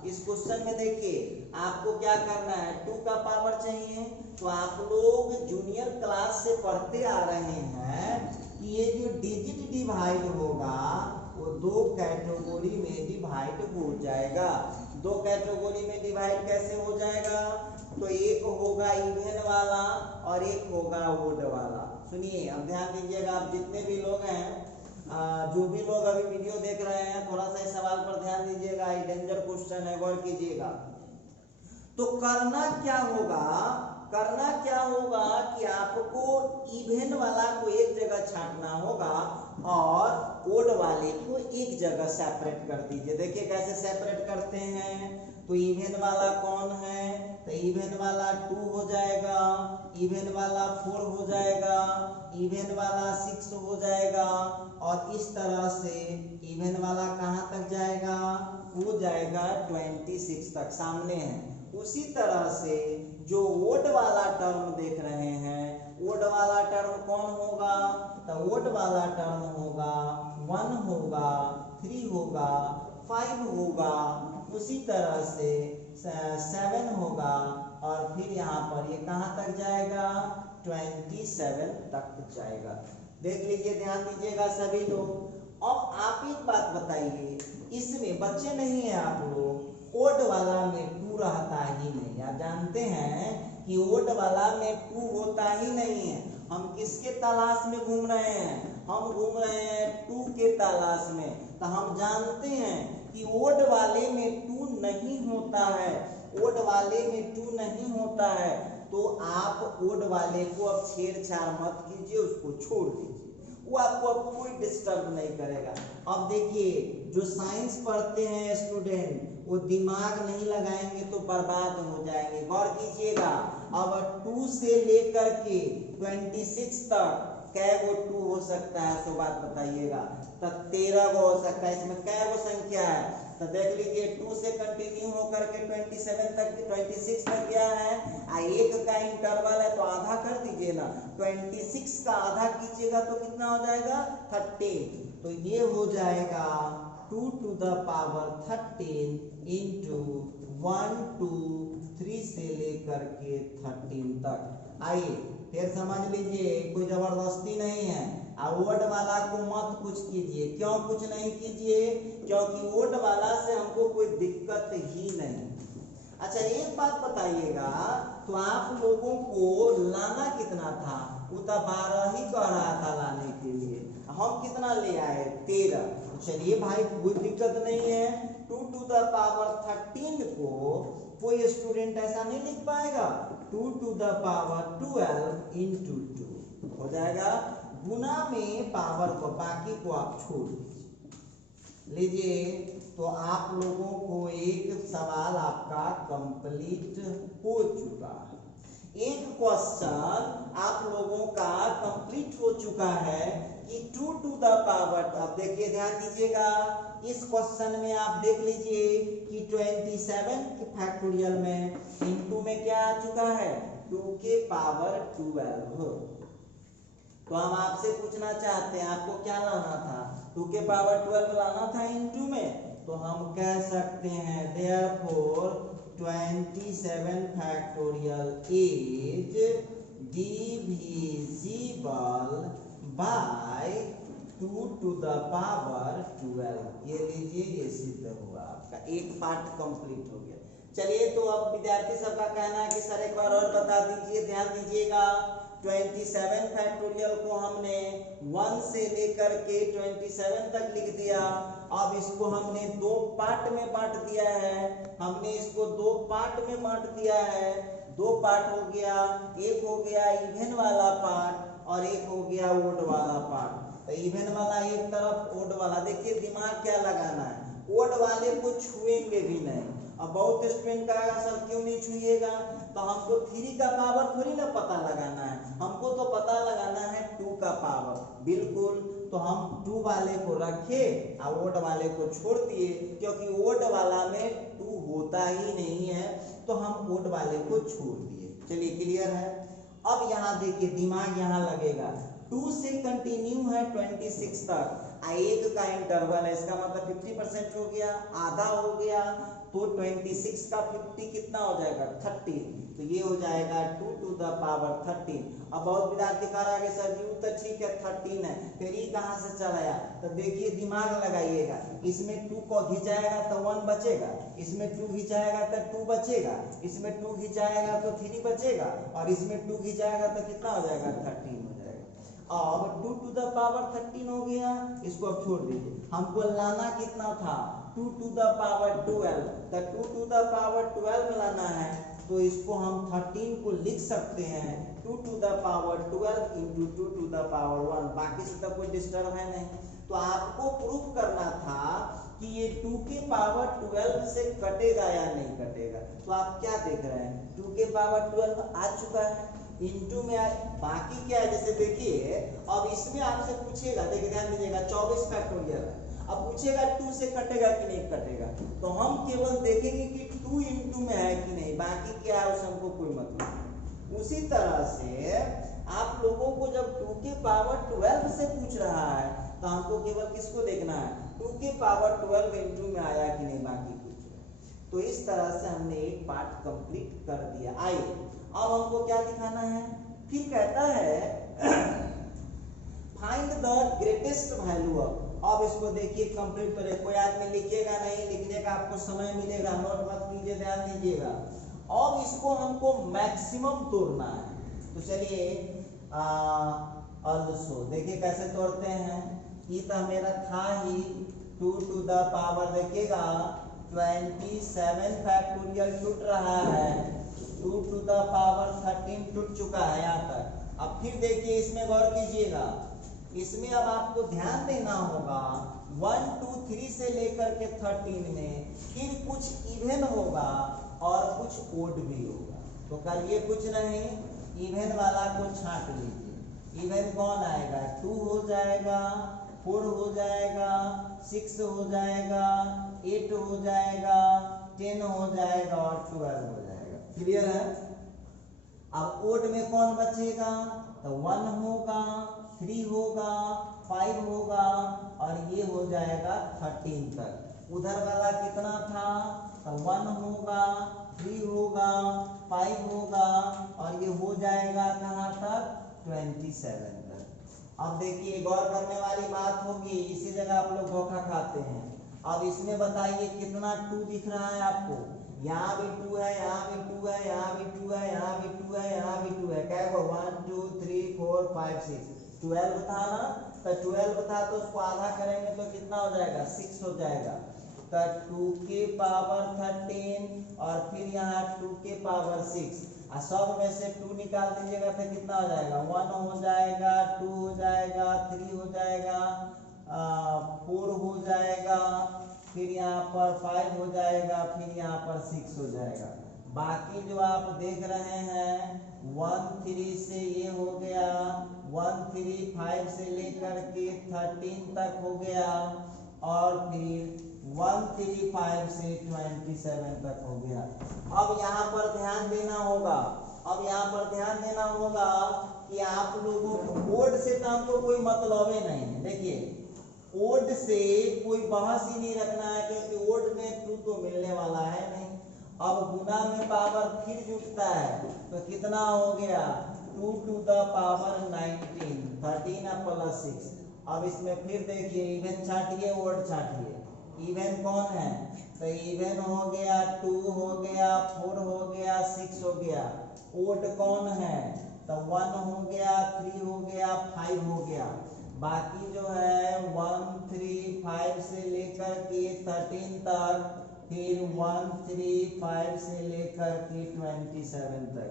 इस क्वेश्चन में देखिए आपको क्या करना है, 2 का पावर चाहिए। तो आप लोग जूनियर क्लास से पढ़ते आ रहे हैं कि ये जो डिजिट डिवाइड होगा वो 2 कैटेगरी में डिवाइड हो जाएगा। 2 कैटेगरी में डिवाइड कैसे हो जाएगा? तो एक होगा इवन वाला और एक होगा ओड वाला। सुनिए अब ध्यान दीजिएगा, आप जितने भी लोग हैं, जो भी लोग अभी वीडियो देख रहे हैं, थोड़ा सा इस सवाल पर ध्यान दीजिएगा। ये डेंजर क्वेश्चन है, गौर कीजिएगा। तो करना क्या होगा कि आपको इवन वाला को एक जगह छांटना होगा और ओड वाले को एक जगह सेपरेट कर दीजिए। देखिए कैसे सेपरेट करते हैं। तो इवन वाला कौन है? तो इवन वाला 2 हो जाएगा, इवन वाला 4 हो जाएगा, इवन वाला 6 हो जाएगा और इस तरह से इवन वाला कहाँ तक जाएगा? वो जाएगा 26 तक, सामने है। उसी तरह से जो ओड वाला टर्म देख रहे हैं, ओड वाला टर्म कौन होगा? तो ओड वाला टर्म होगा 1 होगा, 3 होगा, 5 होगा, उसी तरह से 7 होगा और फिर यहाँ पर ये कहाँ तक जाएगा? 27 तक जाएगा। देख लीजिए, ध्यान दीजिएगा सभी लोग। अब आप एक बात बताइए, इसमें बच्चे नहीं है आप लोग, ओड वाला में 2 रहता ही नहीं। आप जानते हैं कि ओड वाला में 2 होता ही नहीं है। हम किसके तलाश में घूम रहे हैं? हम घूम रहे हैं 2 के तलाश में। तो हम जानते हैं कि ओड वाले में 2 नहीं होता है, ओड वाले में 2 नहीं होता है। तो आप ओड वाले को अब छेड़छाड़ मत कीजिए, उसको छोड़ दीजिए, वो आपको अब कोई डिस्टर्ब नहीं करेगा। अब देखिए जो साइंस पढ़ते हैं स्टूडेंट, वो दिमाग नहीं लगाएंगे तो बर्बाद हो जाएंगे। गौर कीजिएगा, अब 2 से लेकर के 26 तक कै गो 2 हो सकता है? तो बात बताइएगा। तो 13 गो हो सकता है। इसमें कै गो संख्या है? तो देख लीजिए 2 से कंटिन्यू होकर के 27 तक 26 तक गया है। एक का इंटरवल है तो आधा कर दीजिए ना, 26 का आधा कीजिएगा तो कितना हो जाएगा? 13। तो ये हो जाएगा 2 टू द पावर 13 इंटू 1 2 3 से लेकर के 13 तक। आइए फिर समझ लीजिए, कोई जबरदस्ती नहीं है। ओड वाला को मत कुछ कीजिए। क्यों कुछ नहीं कीजिए? क्योंकि ओड वाला से हमको कोई दिक्कत ही नहीं। अच्छा एक बात बताइएगा, तो आप लोगों को लाना कितना था? वो तो 12 ही कह रहा था लाने के लिए, हम कितना ले आए? 13। चलिए भाई कोई दिक्कत नहीं है। 2 टू द पावर 13 को कोई स्टूडेंट ऐसा नहीं लिख पाएगा। 2 टू द पावर 12 इंटू 2 हो जाएगा। गुना में पावर को, बाकी को आप छोड़ दीजिए। लीजिए, तो आप लोगों को एक सवाल आपका कंप्लीट हो चुका है। एक क्वेश्चन आप लोगों का कंप्लीट हो चुका है कि 2 टू द पावर। अब देखिए ध्यान दीजिएगा, इस क्वेश्चन में आप देख लीजिए कि 27 के फैक्टोरियल में इनटू में क्या आ चुका है? 2 के पावर 12। तो हम आपसे पूछना चाहते हैं, आपको क्या लाना था? 2 के पावर 12 लाना था इनटू में। तो हम कह सकते हैं therefore 27 factorial is divisible by 2 to the power 12। ये लीजिए, ये सिद्ध हुआ, आपका एक पार्ट कंप्लीट हो गया। चलिए, तो अब विद्यार्थी सबका कहना है कि सर एक बार और बता दीजिए। ध्यान दीजिएगा, 27 फैक्टोरियल को हमने 1 से लेकर के 27 तक लिख दिया अब इसको हमने दो पार्ट में बांट दिया है, हमने इसको दो पार्ट में बांट दिया है। दो पार्ट हो गया, एक हो गया इवन वाला पार्ट और एक हो गया ओड वाला पार्ट। तो इवन वाला एक तरफ, ओड वाला, देखिए दिमाग क्या लगाना है, ओड वाले को छुएंगे भी नहीं। अब बहुत स्टूडेंट कहेगा सर क्यों नहीं छुएगा, तो हमको 3 का पावर थोड़ी ना पता लगाना है, हमको तो पता लगाना है 2 का पावर। बिल्कुल, तो हम 2 वाले को रखे और ओड वाले को छोड़ दिए, क्योंकि ओड वाला में 2 होता ही नहीं है, तो हम ओड वाले को छोड़ दिए। चलिए क्लियर है। अब यहाँ देखिए दिमाग यहाँ लगेगा, 2 से कंटिन्यू है 26 तक, एक का इंटरवल है, इसका मतलब 50% हो गया, आधा हो गया, तो 26 का 50 कितना हो जाएगा 30, तो ये हो जाएगा 2 to the power 13। अब बहुत विद्यार्थी कह रहा है कि सर जी तो ठीक है 13 है, फिर ये कहाँ से चला आया, तो देखिए दिमाग लगाइएगा, इसमें 2 को खिंचाएगा तो 1 बचेगा, इसमें 2 खिंचाएगा तो 2 बचेगा, इसमें 2 खिंचाएगा तो 3 बचेगा, और इसमें 2 खिंचाएगा तो कितना हो जाएगा 13 हो जाएगा। अब 2 to the power 13 हो गया, इसको अब छोड़ दीजिए। हमको लाना कितना था 2 to the power 12, तो 2 to the power 12 लाना है, तो इसको हम 13 को लिख सकते हैं 2 to the power 12 into 2 to the power 1। बाकी से तो कोई डिस्टर्ब है नहीं। तो आपको प्रूफ करना था कि ये 2 के पावर 12 से कटेगा या नहीं कटेगा। तो आप क्या देख रहे हैं, 2 के पावर 12 आ चुका है, इंटू में बाकी क्या है, जैसे देखिए अब इसमें आपसे पूछेगा, देखिए ध्यान दीजिएगा 24 फैक्टोरियल है, अब पूछेगा 2 से कटेगा कि नहीं कटेगा, तो हम केवल देखेंगे कि 2 इंटू में है कि नहीं, बाकी क्या है उसे हमको कोई मतलब नहीं। उसी तरह से आप लोगों को जब 2 के पावर 12 से पूछ रहा है, तो हमको केवल किसको देखना है 2 के पावर 12 इंटू में आया कि नहीं, बाकी कुछ नहीं। तो इस तरह से हमने एक पार्ट कंप्लीट कर दिया। आइए अब हमको क्या दिखाना है, फिर कहता है find the greatest value of. अब इसको देखिए कंप्लीट करें, कोई आदमी लिखिएगा नहीं, लिखने का आपको समय मिलेगा, नोट मत कीजिए, ध्यान दीजिएगा। अब इसको हमको मैक्सिमम तोड़ना है, तो चलिए ऑल्सो देखिए कैसे तोड़ते हैं। ये तो मेरा था ही 2 to the पावर, देखिएगा 27 फैक्टोरियल टूट रहा है, 2 to the पावर 13 टूट चुका है यहाँ तक। अब फिर देखिए इसमें गौर कीजिएगा, इसमें अब आपको ध्यान देना होगा 1 2 3 से लेकर के 13 में फिर कुछ इवन होगा और कुछ ओड भी होगा। तो करिए कुछ नहीं, इवन वाला को छांट लीजिए। इवन कौन आएगा, 2 हो जाएगा, 4 हो जाएगा, 6 हो जाएगा, 8 हो जाएगा, 10 हो जाएगा और 12 हो जाएगा। क्लियर है। अब ओड में कौन बचेगा, तो 1 होगा, 3 होगा, 5 होगा और ये हो जाएगा 13 तक। उधर वाला कितना था, तो 1 होगा, 3 होगा, 5 होगा और ये हो जाएगा कहाँ तक 27 तक। अब देखिए गौर करने वाली बात होगी, इसी जगह आप लोग धोखा खाते हैं। अब इसमें बताइए कितना 2 दिख रहा है आपको, यहाँ भी 2 है, यहाँ भी 2 है, यहाँ भी 2 है, यहाँ भी 2 है, यहाँ भी 2 है, क्या है 1 2 3 4 5 6 12 था ना, तो 12 था तो उसको आधा करेंगे तो कितना हो जाएगा 6 हो जाएगा। तो 2 के पावर 13 और फिर यहाँ 2 के पावर 6, और सब में से 2 निकाल दीजिएगा तो कितना हो जाएगा 1 हो जाएगा, 2 हो जाएगा, 3 हो जाएगा, 4 हो जाएगा, फिर यहाँ पर 5 हो जाएगा, फिर यहाँ पर 6 हो जाएगा। बाकी जो आप देख रहे हैं 1 3 से ये हो गया, 1 3 5 से लेकर के 13 तक हो गया और फिर 1 3 5 से 27 तक हो गया। अब यहाँ पर ध्यान देना होगा, अब यहाँ पर ध्यान देना होगा कि आप लोगों को ओड से तो हमको कोई मतलब ही नहीं है। देखिए ओड से कोई बहस ही नहीं रखना है, क्योंकि ओड में 2 तो मिलने वाला है नहीं। अब गुना में पावर फिर जुटता है तो कितना हो गया 2 to the power 19, 13 प्लस 6। अब इसमें फिर देखिए इवन छाटिए, ओड छाटिए। इवन कौन है, तो इवन हो गया 2 हो गया, 4 हो गया, 6 हो गया। ओड कौन है, तो 1 हो गया, 3 हो गया, 5 हो गया। बाकी जो है 1 3 5 से लेकर के 13 तक, फिर 1 3 5 से लेकर के 27 तक।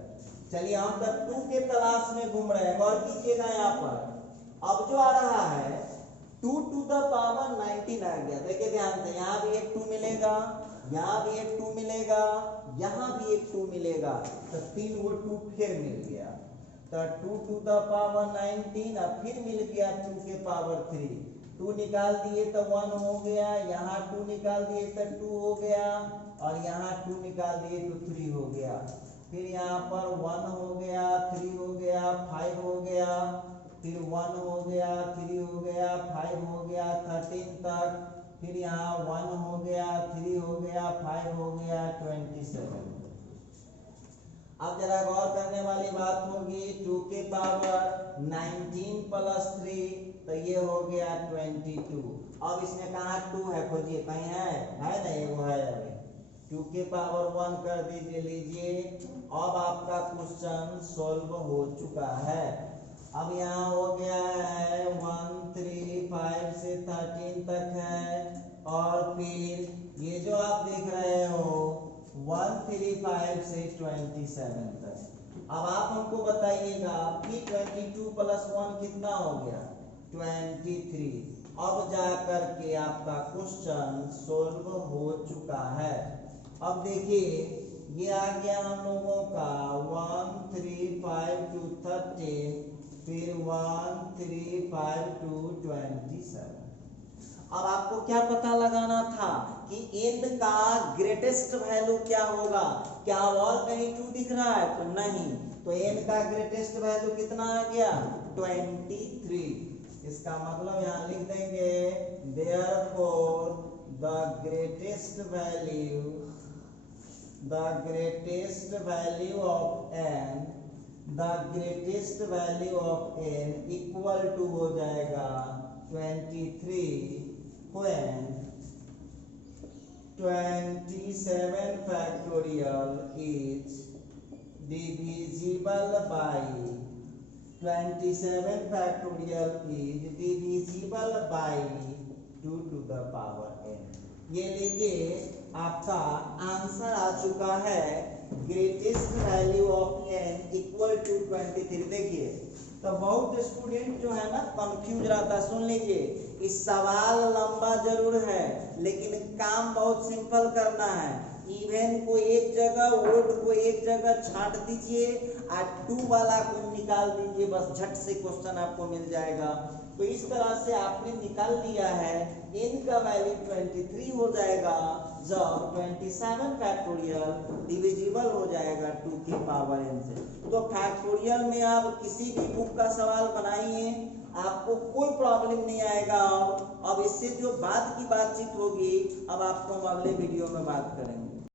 चलिए हम तक 2 के तलाश में घूम रहे हैं। गौर कीजिएगा यहाँ पर अब जो आ रहा है 2 टू द पावर 19 आ गया। देखिए ध्यान से, यहाँ भी एक 2 मिलेगा, यहाँ भी एक 2 मिलेगा, यहाँ भी एक 2 मिलेगा, तो 3 वो 2 फिर मिल गया। तो 2 टू द पावर 19 अब फिर मिल गया 2 के पावर 3। 2 निकाल दिए तो 1 हो गया, यहाँ 2 निकाल दिए तो 2 हो गया, और यहाँ 2 निकाल दिए तो 3 हो गया। फिर यहाँ पर 1 हो गया, 3 हो गया, 5 हो गया, फिर 1 हो गया, 3 हो गया, 5 हो गया, 13 तक, फिर यहाँ 1 हो गया, 3 हो गया, 5 हो गया, 27। अब जरा गौर करने वाली बात होगी, 2 के पावर 19 प्लस 3 तो ये हो गया 22। अब इसमें कहाँ 2 है, खोजिए, कहीं है नहीं, वो है अभी। 2 के पावर 1 कर दीजिए, लीजिए। अब आपका क्वेश्चन सॉल्व हो चुका है। अब यहाँ हो गया है 1 3 5 से 13 तक है, और फिर ये जो आप देख रहे हो 1 3 5 से 27 तक। अब आप हमको बताइएगा कि 22 प्लस 1 कितना हो गया, 23। अब जा करके आपका क्वेश्चन सॉल्व हो चुका है। अब देखिए ये आ गया हम लोगों का 1 3 5 to 13, फिर 1 3 5 to 27। अब आपको क्या पता लगाना था कि एंड का ग्रेटेस्ट वैल्यू क्या होगा। क्या और कहीं 2 दिख रहा है, तो नहीं, तो एंड का ग्रेटेस्ट वैल्यू कितना आ गया, 23। इसका मतलब यहाँ लिख देंगे therefore the greatest value of n equal to हो जाएगा 23 when 27 factorial is divisible by 27 factorial is divisible by 2 to the power n। ये लीजिए आपका आंसर आ चुका है, greatest value of n equal to 23। देखिए तो बहुत स्टूडेंट जो है ना कंफ्यूज रहता है। सुन लीजिए, इस सवाल लंबा जरूर है लेकिन काम बहुत सिंपल करना है। इवन को एक जगह, ओड को एक जगह छांट दीजिए, और 2 वाला को निकाल दीजिए, बस झट से क्वेश्चन आपको मिल जाएगा। तो इस तरह से आपने निकाल दिया है, n का वैल्यू 23 हो जाएगा जब 27 फैक्टोरियल डिविजिबल हो जाएगा 2 की पावर n से। तो फैक्टोरियल में आप किसी भी बुक का सवाल बनाइए, आपको कोई प्रॉब्लम नहीं आएगा। अब इससे जो बाद की बातचीत होगी, अब आपको हम अगले वीडियो में बात करेंगे।